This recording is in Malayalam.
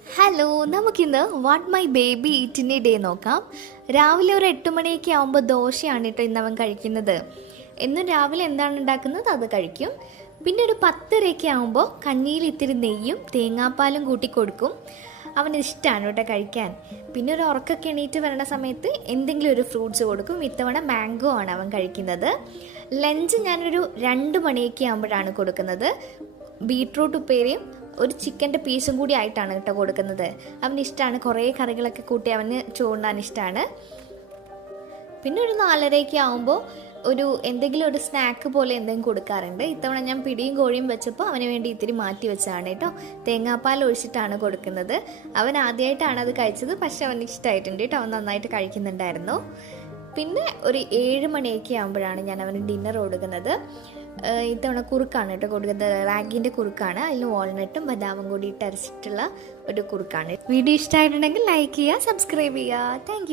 ഹലോ, നമുക്കിന്ന് വാട്ട് മൈ ബേബി ഈറ്റിൻ്റെ ഡേ നോക്കാം. രാവിലെ ഒരു 8 മണിയൊക്കെ ആകുമ്പോൾ ദോശയാണ് കേട്ടോ ഇന്ന് അവൻ കഴിക്കുന്നത്. എന്നും രാവിലെ എന്താണ് ഉണ്ടാക്കുന്നത് അത് കഴിക്കും. പിന്നെ ഒരു 10:30 ആകുമ്പോൾ കഞ്ഞിയിൽ ഇത്തിരി നെയ്യും തേങ്ങാപ്പാലും കൂട്ടി കൊടുക്കും. അവന് ഇഷ്ടമാണ് കേട്ടോ കഴിക്കാൻ. പിന്നെ ഒരു ഉറക്കൊക്കെ എണീറ്റ് വരണ സമയത്ത് എന്തെങ്കിലും ഒരു ഫ്രൂട്ട്സ് കൊടുക്കും. ഇത്തവണ മാംഗോ ആണ് അവൻ കഴിക്കുന്നത്. ലഞ്ച് ഞാനൊരു 2 മണിയൊക്കെ ആകുമ്പോഴാണ് കൊടുക്കുന്നത്. ബീട്രൂട്ട് ഉപ്പേരിയും ഒരു ചിക്കൻ്റെ പീസും കൂടി ആയിട്ടാണ് കേട്ടോ കൊടുക്കുന്നത്. അവന് ഇഷ്ടമാണ്, കുറേ കറികളൊക്കെ കൂട്ടി അവന് ചോണ്ടാൻ ഇഷ്ടമാണ്. പിന്നെ ഒരു 4:30 ആകുമ്പോൾ എന്തെങ്കിലും ഒരു സ്നാക്ക് പോലെ എന്തെങ്കിലും കൊടുക്കാറുണ്ട്. ഇത്തവണ ഞാൻ പിടിയും കോഴിയും വെച്ചപ്പോൾ അവന് വേണ്ടി ഇത്തിരി മാറ്റി വെച്ചതാണ് കേട്ടോ. തേങ്ങാപ്പാൽ ഒഴിച്ചിട്ടാണ് കൊടുക്കുന്നത്. അവൻ ആദ്യമായിട്ടാണ് അത് കഴിച്ചത്, പക്ഷെ അവന് ഇഷ്ടമായിട്ടുണ്ട് കേട്ടോ. അവൻ നന്നായിട്ട് കഴിക്കുന്നുണ്ടായിരുന്നു. പിന്നെ ഒരു 7 മണിയൊക്കെ ആകുമ്പോഴാണ് ഞാൻ അവന് ഡിന്നർ കൊടുക്കുന്നത്. ഇത്തവണ കുറുക്കാണ് കേട്ടോ കൊടുക്കുന്നത്. റാഗിൻ്റെ കുറുക്കാണ്. അതിൽ വാൾനട്ടും ബദാമും കൂടി ഇട്ട് അരച്ചിട്ടുള്ള ഒരു കുറുക്കാണ്. വീഡിയോ ഇഷ്ടമായിട്ടുണ്ടെങ്കിൽ ലൈക്ക് ചെയ്യുക, സബ്സ്ക്രൈബ് ചെയ്യുക. താങ്ക്